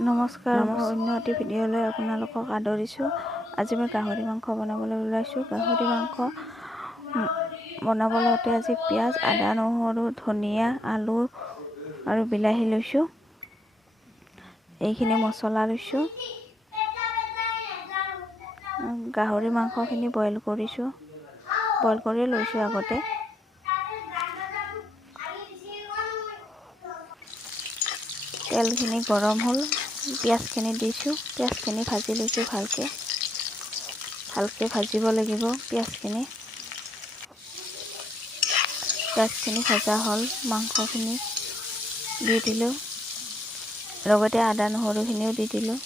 নমস্কাৰ, মই অন্য এটি ভিডিঅ'লৈ আপোনালোকক আদৰিছোঁ। আজি মই গাহৰি মাংস বনাবলৈ ওলাইছোঁ। গাহৰি মাংস বনাবলৈ আজি পিঁয়াজ, আদা, নহৰু, ধনিয়া, আলু আৰু বিলাহী লৈছোঁ। এইখিনি মছলা লৈছোঁ। গাহৰি মাংসখিনি বইল কৰি লৈছোঁ আগতে। তেলখিনি গৰম হ'ল, পিঁয়াজখিনি দিছোঁ। পিঁয়াজখিনি ভাজি লৈছোঁ ভালকৈ ভাজিব লাগিব। পিঁয়াজখিনি ভজা হ'ল, মাংসখিনি দি দিলোঁ। লগতে আদা নহৰুখিনিও দি দিলোঁ।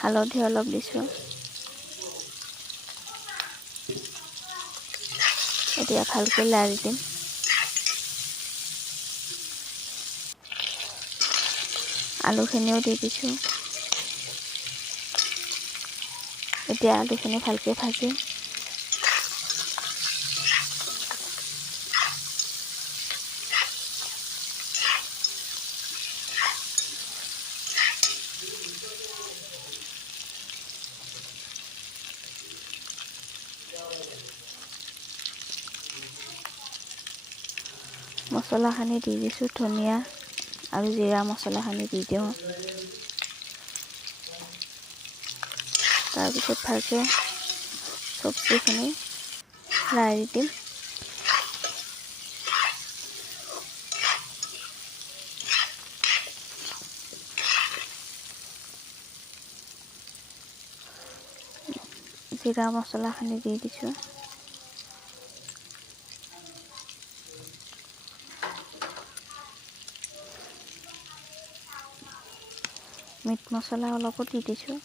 হালধি অলপ দিছোঁ। এতিয়া ভালকৈ লাৰি দিম। আলুখিনিও দি দিছোঁ। এতিয়া আলুখিনি ভালকৈ ভাজিম। মছলাখিনি দি দিছোঁ। ধনিয়া আৰু জিৰা মছলাখিনি দি দিওঁ। তাৰপিছত ভালকৈ চব্জিখিনি লাৰি দিম। জিৰা মছলাখিনি দি দিছোঁ। মিট মছলা অলপো দি দিছোঁ।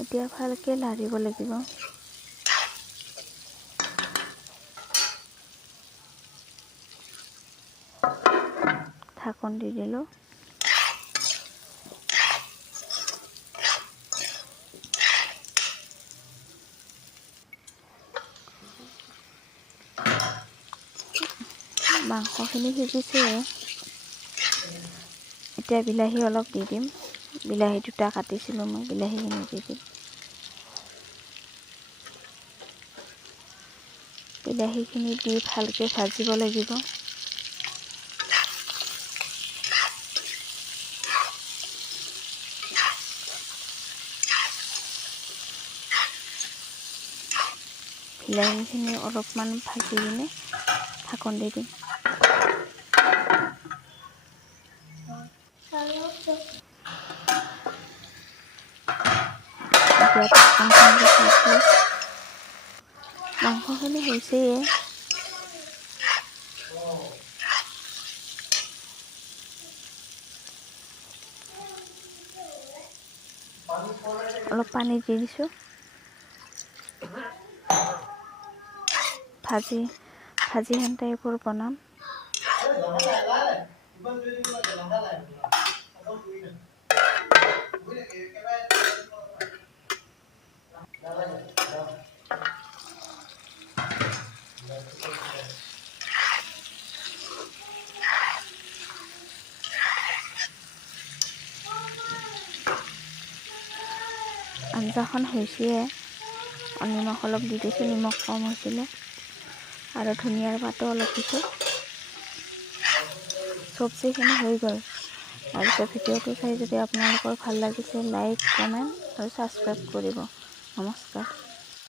এতিয়া ভালকৈ লাৰিব লাগিব। ঢাকন দি দিলোঁ। মাংসখিনি সিজিছে। এতিয়া বিলাহী অলপ দি দিম। বিলাহী দুটা কাটিছিলোঁ মই, বিলাহীখিনি দি দিম। বিলাহীখিনি দি ভালকৈ ভাজিব লাগিব। বিলাহীখিনি অলপমান ভাজি কিনে ঢাকন দি দিম। মাংসখিনি হৈছেই। অলপ পানী দি দিছোঁ। ভাজি হেন টাইপৰ বনাম। আঞ্জাখন হৈছেই। নিমখ অলপ দি দিছোঁ, নিমখ কম হৈছিলে। আৰু ধনিয়াৰ পাতো অলপ দিছোঁ। চব্জিখিনি হৈ গ'ল। তাৰপিছত ভিডিঅ'টো চাই যদি আপোনালোকৰ ভাল লাগিছে, লাইক, কমেণ্ট আৰু ছাবস্ক্ৰাইব কৰিব। নমস্কাৰ।